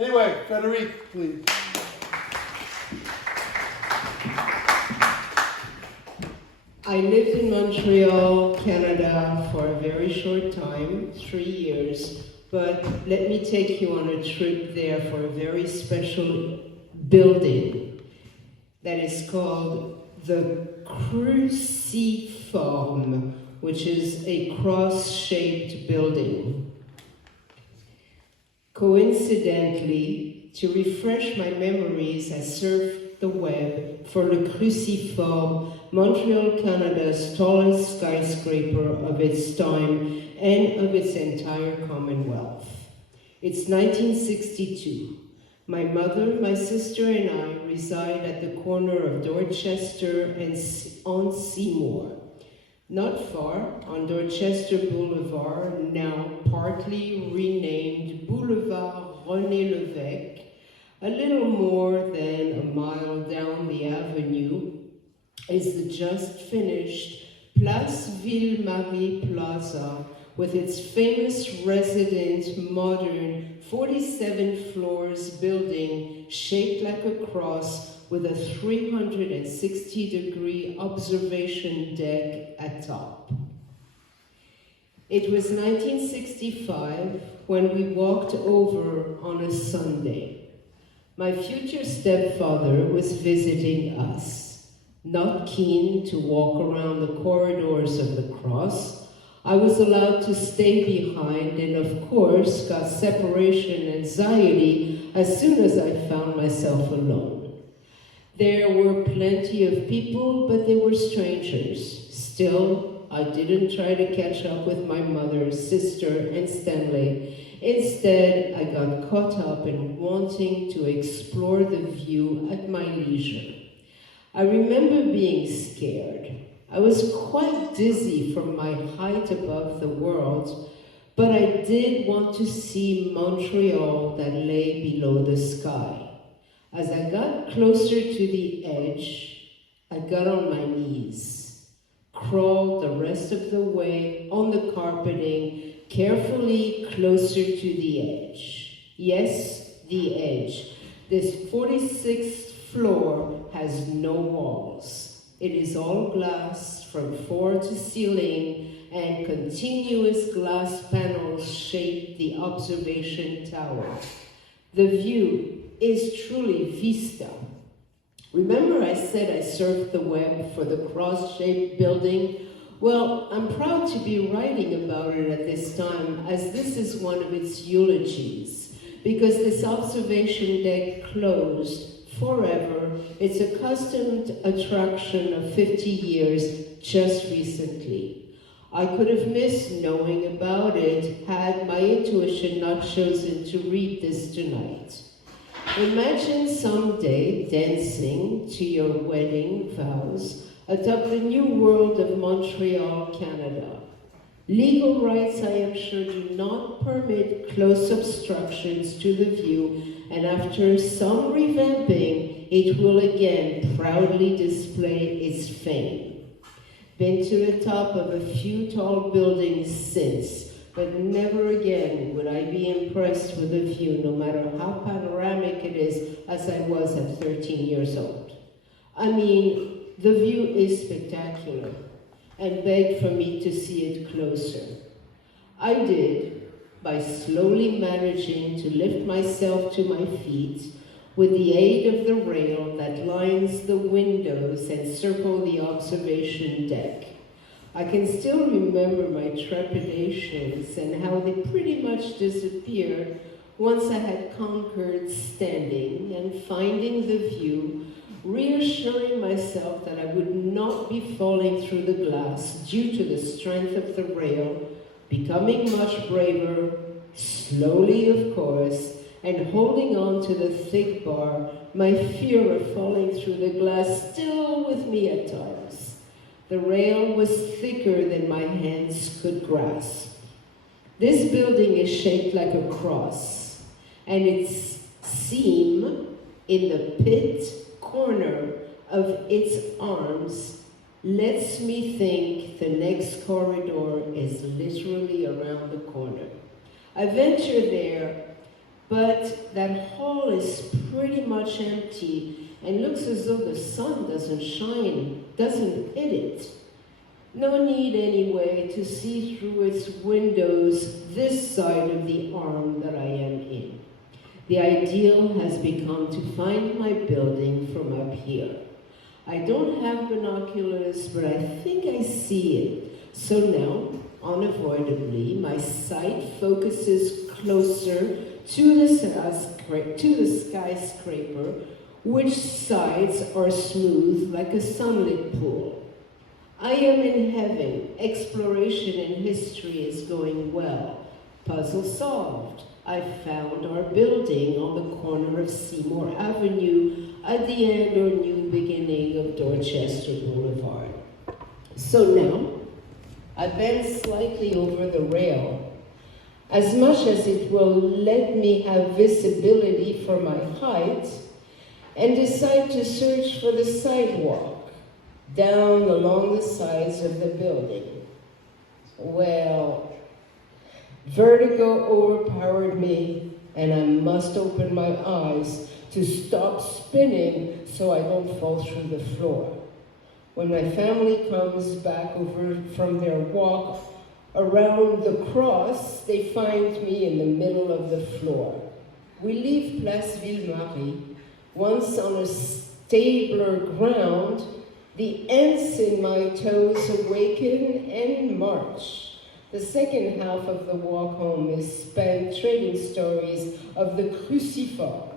Anyway, Frederique, please. I lived in Montreal, Canada for a very short time, 3 years, but let me take you on a trip there for a very special building that is called the Cruciforme, which is a cross-shaped building. Coincidentally, to refresh my memories, I surfed the web for Le Cruciforme, Montreal, Canada's tallest skyscraper of its time and of its entire Commonwealth. It's 1962. My mother, my sister, and I reside at the corner of Dorchester and on Seymour. Not far, on Dorchester Boulevard, now partly renamed Boulevard René Lévesque, a little more than a mile down the avenue, is the just finished Place Ville-Marie Plaza with its famous resident, modern, 47 floors building shaped like a cross with a 360-degree observation deck at top. It was 1965 when we walked over on a Sunday. My future stepfather was visiting us. Not keen to walk around the corridors of the cross, I was allowed to stay behind and of course got separation anxiety as soon as I found myself alone. There were plenty of people, but they were strangers. Still, I didn't try to catch up with my mother, sister, and Stanley. Instead, I got caught up in wanting to explore the view at my leisure. I remember being scared. I was quite dizzy from my height above the world, but I did want to see Montreal that lay below the sky. As I got closer to the edge, I got on my knees, crawled the rest of the way on the carpeting, carefully closer to the edge. Yes, the edge. This 46th floor has no walls. It is all glass from floor to ceiling, and continuous glass panels shape the observation tower. The view is truly vista. Remember I said I surfed the web for the cross-shaped building? Well, I'm proud to be writing about it at this time, as this is one of its eulogies, because this observation deck closed forever its accustomed attraction of 50 years just recently. I could have missed knowing about it had my intuition not chosen to read this tonight. Imagine someday dancing to your wedding vows atop the new world of Montreal, Canada. Legal rights, I am sure, do not permit close obstructions to the view, and after some revamping, it will again proudly display its fame. Been to the top of a few tall buildings since, but never again would I be impressed with the view, no matter how panoramic it is, as I was at 13 years old. I mean, the view is spectacular, and begged for me to see it closer. I did, by slowly managing to lift myself to my feet with the aid of the rail that lines the windows and circle the observation deck. I can still remember my trepidations and how they pretty much disappeared once I had conquered standing and finding the view, reassuring myself that I would not be falling through the glass due to the strength of the rail, becoming much braver, slowly of course, and holding on to the thick bar, my fear of falling through the glass still with me at times. The rail was thicker than my hands could grasp. This building is shaped like a cross, and its seam in the pit corner of its arms lets me think the next corridor is literally around the corner. I venture there but that hall is pretty much empty and looks as though the sun doesn't hit it. No need anyway to see through its windows this side of the arm that I am in. The ideal has become to find my building from up here. I don't have binoculars, but I think I see it. So now, unavoidably, my sight focuses closer to the skyscraper, which sides are smooth like a sunlit pool. I am in heaven. Exploration in history is going well. Puzzle solved. I found our building on the corner of Seymour Avenue at the end or new beginning of Dorchester Boulevard. So now, I bend slightly over the rail, as much as it will let me have visibility for my height, and decide to search for the sidewalk down along the sides of the building. Well, vertigo overpowered me, and I must open my eyes to stop spinning so I don't fall through the floor. When my family comes back over from their walk around the cross, they find me in the middle of the floor. We leave Place Ville-Marie, once on a stabler ground. The ants in my toes awaken and march. The second half of the walk home is spent trading stories of the crucifix